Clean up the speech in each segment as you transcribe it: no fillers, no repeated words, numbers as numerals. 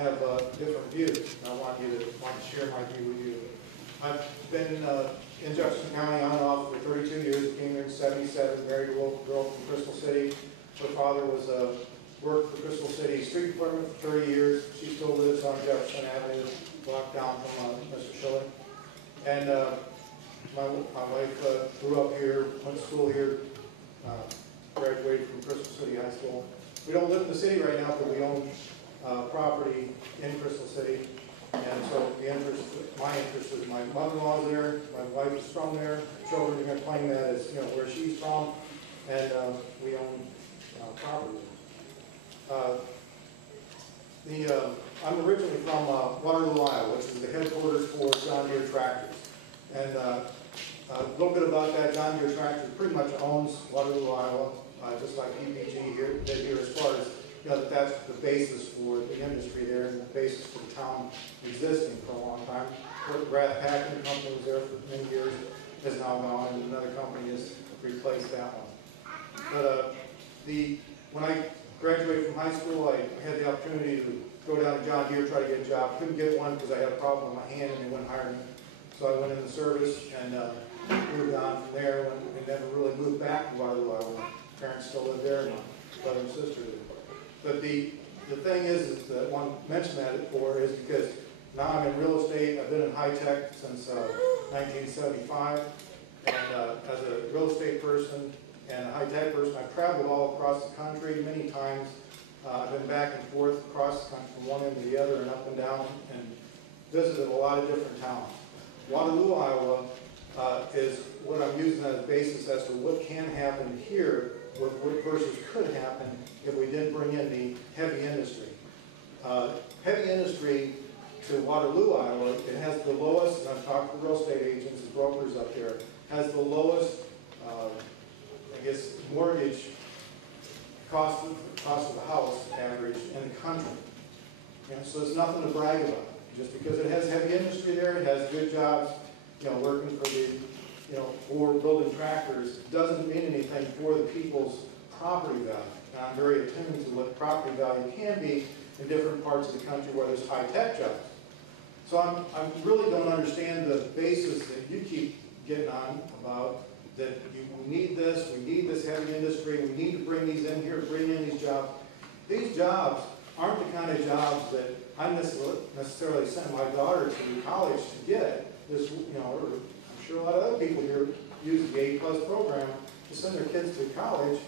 Have different views. I want to share my view with you. I've been in Jefferson County on and off for 32 years. Came here in '77. Married a little girl from Crystal City. Her father was worked for Crystal City Street Department for 30 years. She still lives on Jefferson Avenue, block down from Mr. Schilling. And my wife grew up here, went to school here, graduated from Crystal City High School. We don't live in the city right now, but we own property in Crystal City, and so my interest is my mother-in-law is there, my wife is from there, children are going to claim that as where she's from, and we own property. I'm originally from Waterloo, Iowa, which is the headquarters for John Deere Tractors, and a little bit about that. John Deere Tractors pretty much owns Waterloo, Iowa, just like PPG here. They here as far as that's the basis for the industry there and the basis for the town existing for a long time. Brad Packing Company was there for many years, has now gone, and another company has replaced that one. But when I graduated from high school, I had the opportunity to go down to John Deere, try to get a job. Couldn't get one because I had a problem with my hand and they wouldn't hire me. So I went in the service and moved on from there and never really moved back to Waterloo, Iowa. My parents still live there and my brother and sister live. But the thing is that I want to mention that for is because now I'm in real estate. I've been in high tech since 1975, and as a real estate person and a high tech person, I've traveled all across the country many times. I've been back and forth across the country from one end to the other and up and down, and visited a lot of different towns. Waterloo, Iowa is what I'm using as a basis as to what can happen here what versus could happen if we didn't bring in the heavy industry. Heavy industry to Waterloo, Iowa, it has the lowest, and I've talked to real estate agents and brokers up there, has the lowest, I guess, mortgage cost of the house average in the country. And so it's nothing to brag about. Just because it has heavy industry there, it has good jobs, working for the for building tractors, doesn't mean anything for the people's property value. And I'm very attuned to what property value can be in different parts of the country where there's high-tech jobs. So I really don't understand the basis that you keep getting on about that we need this heavy industry, we need to bring these in here, bring in these jobs. These jobs aren't the kind of jobs that I necessarily sent my daughter to college to get. This, I'm sure a lot of other people here use the A+ program to send their kids to college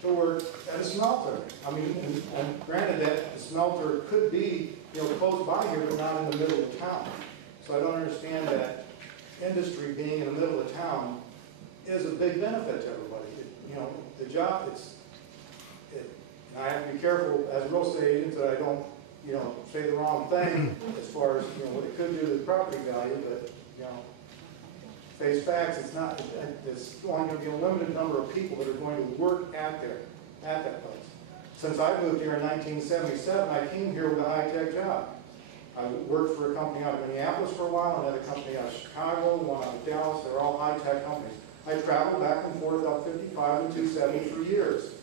to work at a smelter. I mean, and granted that the smelter could be, close by here, but not in the middle of town. So I don't understand that industry being in the middle of town is a big benefit to everybody. The job, and I have to be careful as a real estate agent that I don't, say the wrong thing as far as, what it could do to the property value, but, face facts, it's going to be a limited number of people that are going to work at that place. Since I moved here in 1977, I came here with a high-tech job. I worked for a company out of Minneapolis for a while, another company out of Chicago, one out of Dallas. They're all high-tech companies. I traveled back and forth out 55 and 270 for years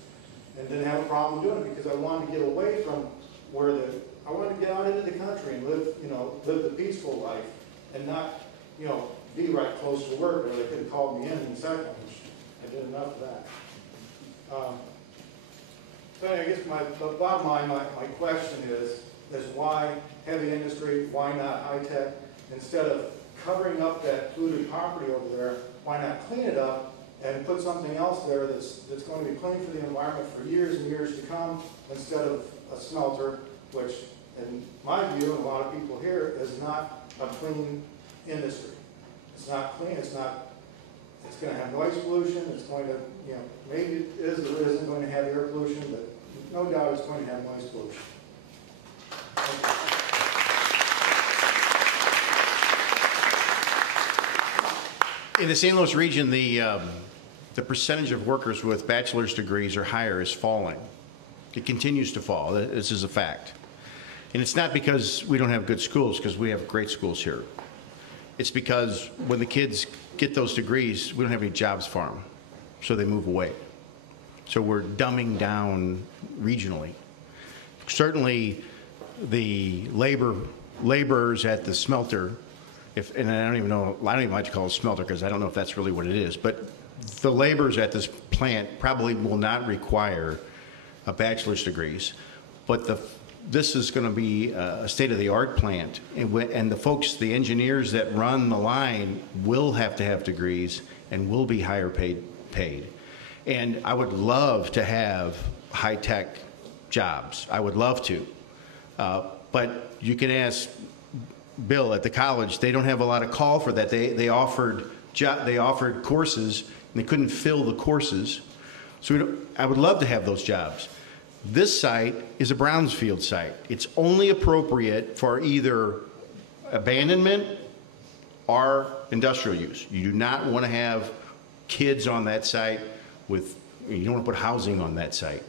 and didn't have a problem doing it because I wanted to get away from I wanted to get out into the country and live the peaceful life and not, be right close to work or they could have called me in a second, which I did enough of that. So anyway, I guess the bottom line, my question is why heavy industry, why not high tech? Instead of covering up that polluted property over there, why not clean it up and put something else there that's going to be clean for the environment for years and years to come instead of a smelter, which in my view and a lot of people here is not a clean industry. It's not clean, it's going to have noise pollution, it's going to, maybe it is or isn't going to have air pollution, but no doubt it's going to have noise pollution. In the St. Louis region, the percentage of workers with bachelor's degrees or higher is falling. It continues to fall. This is a fact. And it's not because we don't have good schools, because we have great schools here. It's because when the kids get those degrees, we don't have any jobs for them, so they move away. So we're dumbing down regionally. Certainly, the laborers at the smelter, and I don't even like to call it smelter because I don't know if that's really what it is, but the laborers at this plant probably will not require a bachelor's degrees, but this is going to be a state-of-the-art plant, and the folks, the engineers that run the line will have to have degrees and will be higher paid. And I would love to have high-tech jobs. I would love to. But you can ask Bill at the college, they don't have a lot of call for that. They offered courses, and they couldn't fill the courses. So I would love to have those jobs. This site is a brownfield site. It's only appropriate for either abandonment or industrial use. You do not want to have kids on that site you don't want to put housing on that site.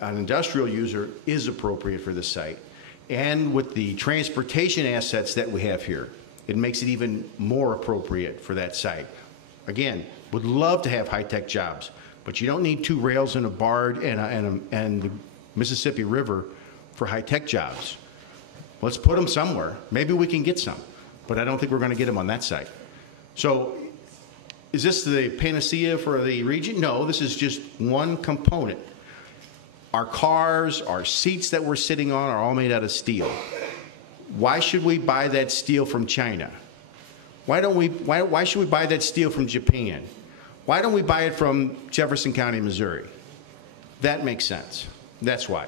An industrial user is appropriate for this site. And with the transportation assets that we have here, it makes it even more appropriate for that site. Again, would love to have high-tech jobs, but you don't need 2 rails and a BART and the Mississippi River for high-tech jobs. Let's put them somewhere. Maybe we can get some, but I don't think we're going to get them on that site. So is this the panacea for the region? No, this is just one component. Our cars, our seats that we're sitting on are all made out of steel. Why should we buy that steel from China? Why should we buy that steel from Japan? Why don't we buy it from Jefferson County, Missouri? That makes sense. That's why.